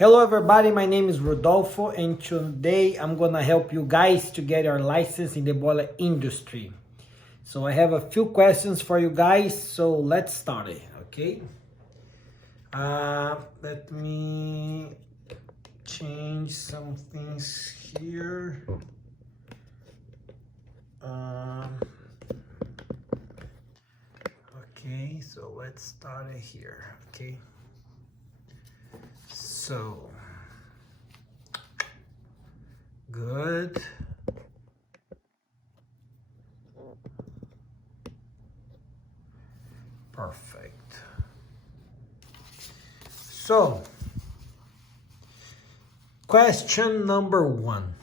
Hello everybody, my name is Rodolfo and today I'm gonna help you guys to get your license in the boiler industry. So I have a few questions for you guys, so let's start it, okay? Let me change some things here. Okay, so let's start it here, okay? So, good. Perfect. So, question number 1.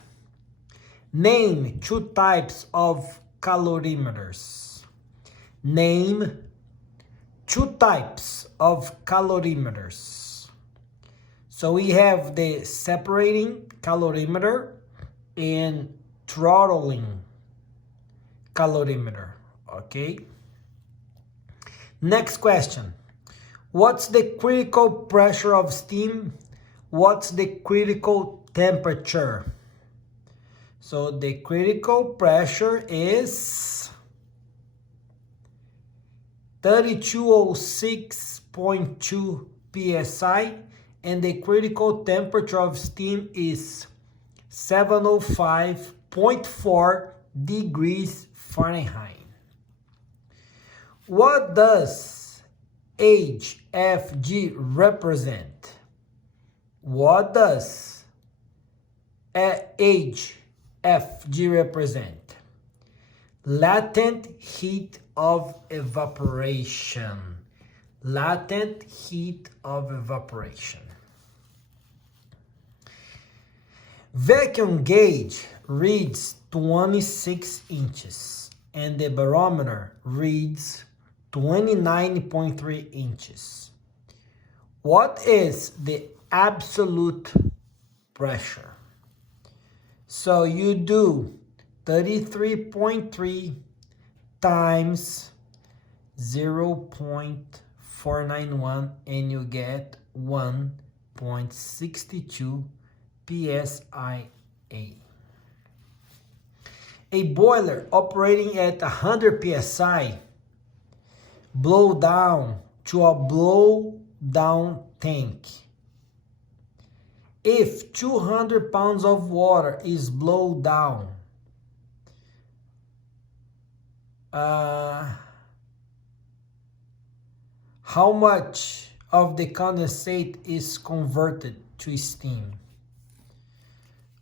Name 2 types of calorimeters. Name 2 types of calorimeters. So we have the separating calorimeter and throttling calorimeter, okay? Next question. What's the critical pressure of steam? What's the critical temperature? So the critical pressure is 3206.2 psi and the critical temperature of steam is 705.4 degrees Fahrenheit. What does HFG represent? What does HFG represent? Latent heat of evaporation. Latent heat of evaporation. Vacuum gauge reads 26 inches and the barometer reads 29.3 inches. What is the absolute pressure? So you do 33.3 times 0.491 and you get 1.62 psia. A boiler operating at 100 psi blow down to a blow down tank. If 200 pounds of water is blown down, how much of the condensate is converted to steam?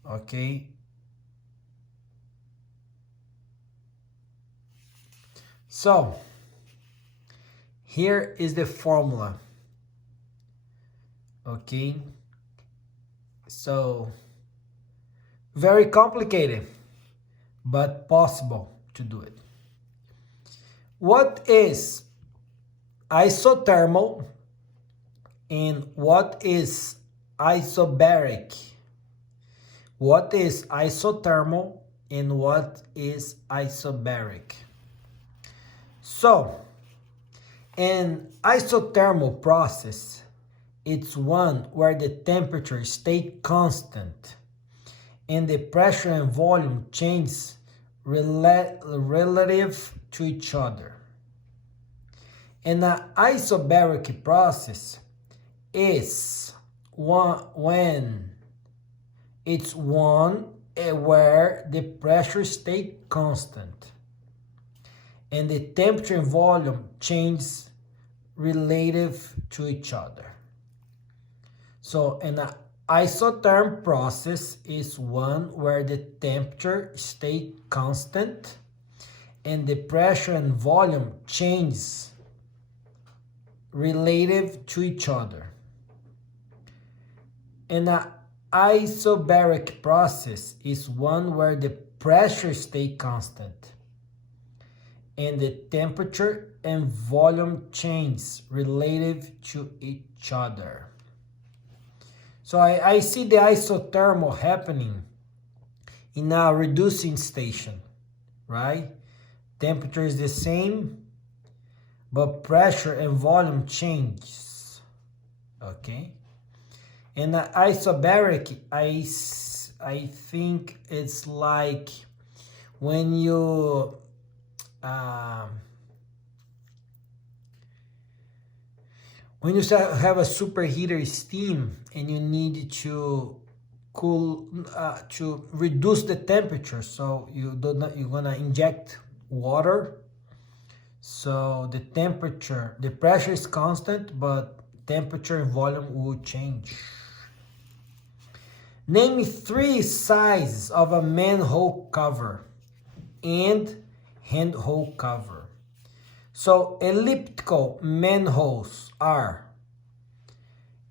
Okay. So, here is the formula. Okay. So, very complicated, but possible to do it. What is isothermal and what is isobaric? What is isothermal and what is isobaric? So, an isothermal process, it's one where the temperature stays constant and the pressure and volume change relative to each other. And an isobaric process is when it's one where the pressure stays constant and the temperature and volume change relative to each other. So an isotherm process is one where the temperature stays constant and the pressure and volume change relative to each other. And an isobaric process is one where the pressure stays constant and the temperature and volume change relative to each other. So I see the isothermal happening in a reducing station, right? Temperature is the same, but pressure and volume changes, okay? And isobaric, I think it's like when you have a superheater steam and you need to cool to reduce the temperature, so you're gonna inject water, so the pressure is constant, but temperature and volume will change. Name 3 sizes of a manhole cover and handhole cover. So elliptical manholes are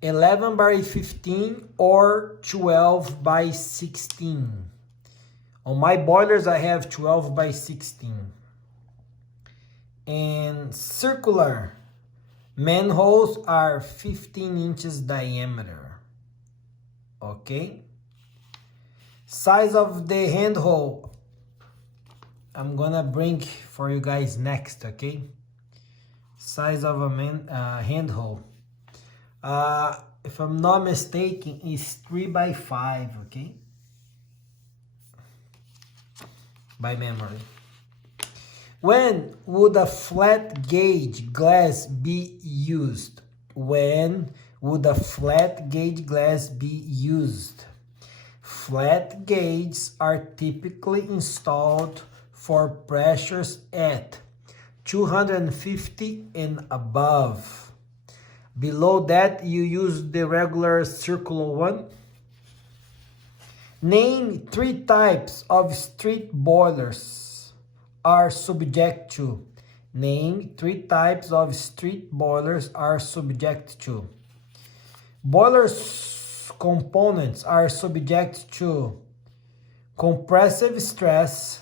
11 by 15 or 12 by 16. On my boilers, I have 12 by 16. And circular manholes are 15 inches diameter. Okay? Size of the handhole, I'm gonna bring for you guys next, okay? Size of a handhole. If I'm not mistaken, is 3 by 5, okay? By memory. When would a flat gauge glass be used? When would a flat gauge glass be used? Flat gauges are typically installed for pressures at 250 and above. Below that, you use the regular circular one. Name 3 types of street boilers are subject to. Name 3 types of street boilers are subject to. Boilers components are subject to compressive stress,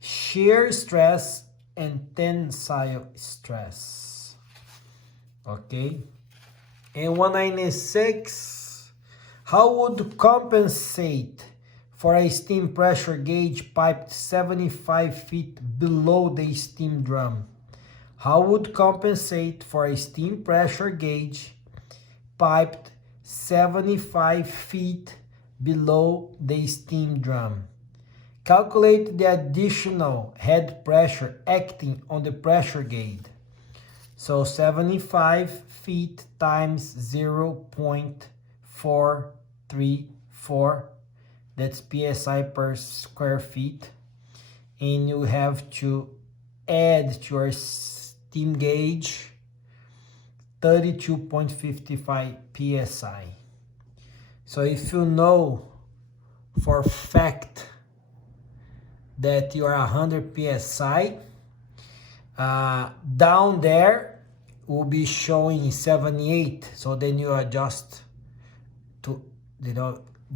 shear stress, and tensile stress. Okay. And 196, how would compensate for a steam pressure gauge piped 75 feet below the steam drum? How would compensate for a steam pressure gauge piped 75 feet below the steam drum? Calculate the additional head pressure acting on the pressure gauge. So 75 feet times 0.434, that's PSI per square feet. And you have to add to your steam gauge 32.55 PSI. So if you know for fact that you are 100 PSI, down there will be showing 78. So then you adjust to,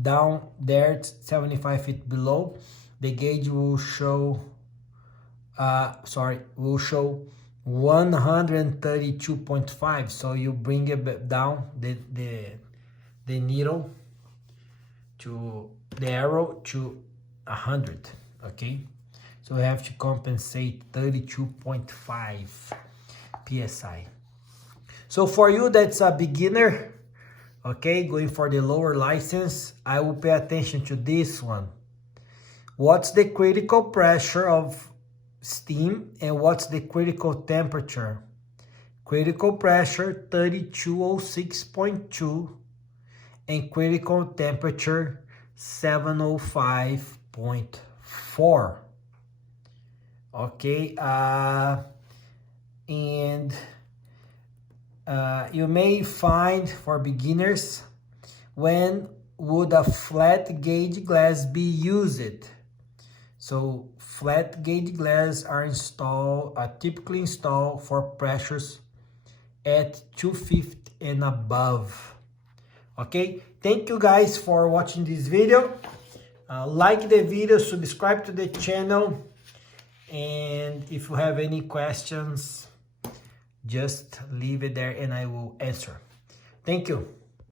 down there 75 feet below, the gauge will show, will show 132.5. So you bring it down the needle to the arrow to 100. Okay. So we have to compensate 32.5 PSI. So for you that's a beginner, okay, going for the lower license, I will pay attention to this one. What's the critical pressure of steam and what's the critical temperature? Critical pressure 3206.2 and critical temperature 705.4. Okay, and you may find for beginners, when would a flat gauge glass be used? So flat gauge glass are typically installed for pressures at 250 and above. Okay, thank you guys for watching this video. Like the video, subscribe to the channel. And if you have any questions, just leave it there and I will answer. Thank you.